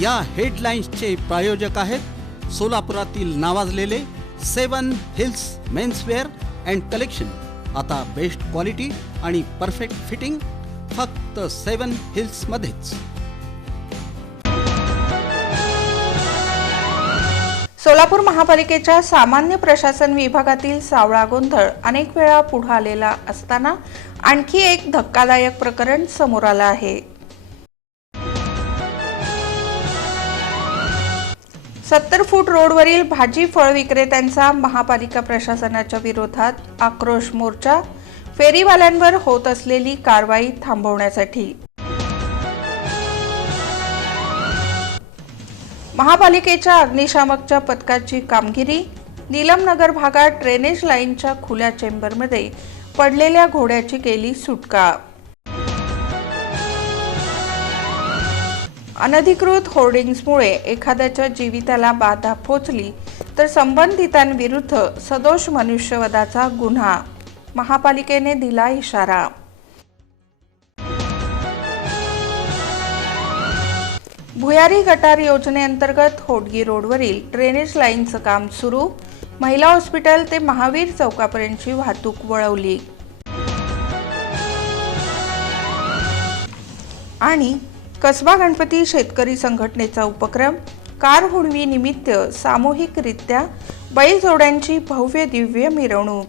या हेडलाईन्सचे प्रायोजक आहेत सोलापुरातील नावाजलेले 7 हिल्स मेन्सवेअर अँड कलेक्शन। आता बेस्ट क्वालिटी आणि परफेक्ट फिटिंग फक्त 7 हिल्स मध्येच। सोलापूर महापालिकेच्या सामान्य प्रशासन विभागातील सावळा गोंधळ अनेक वेळा पुढे आलेला असताना आणखी एक धक्कादायक प्रकरण समोर आलं आहे। 70 फूट रोडवरील भाजी फळ विक्रेत्यांचा महापालिका प्रशासनाच्या विरोधात आक्रोश मोर्चा, फेरीवाल्यांवर होत असलेली कारवाई थांबवण्यासाठी। महापालिकेच्या अग्निशामकच्या पथकाची कामगिरी, नीलमनगर भागात ड्रेनेज लाईनच्या खुल्या चेंबरमध्ये पडलेल्या घोड्याची केली सुटका। अनधिकृत होर्डिंग्समुळे एखाद्याच्या जीविताला बाधा पोचली तर संबंधितांविरुद्ध सदोष मनुष्यवधाचा गुन्हा, महापालिकेने दिला इशारा। भुयारी गटार योजनेअंतर्गत होडगी रोडवरील ड्रेनेज लाईनचं काम सुरू, महिला हॉस्पिटल ते महावीर चौकापर्यंतची वाहतूक वळवली। आणि कसबा गणपती शेतकरी संघटनेचा उपक्रम, कार हुडवी निमित्त सामूहिकरित्या बैलजोड्यांची भव्य दिव्य मिरवणूक।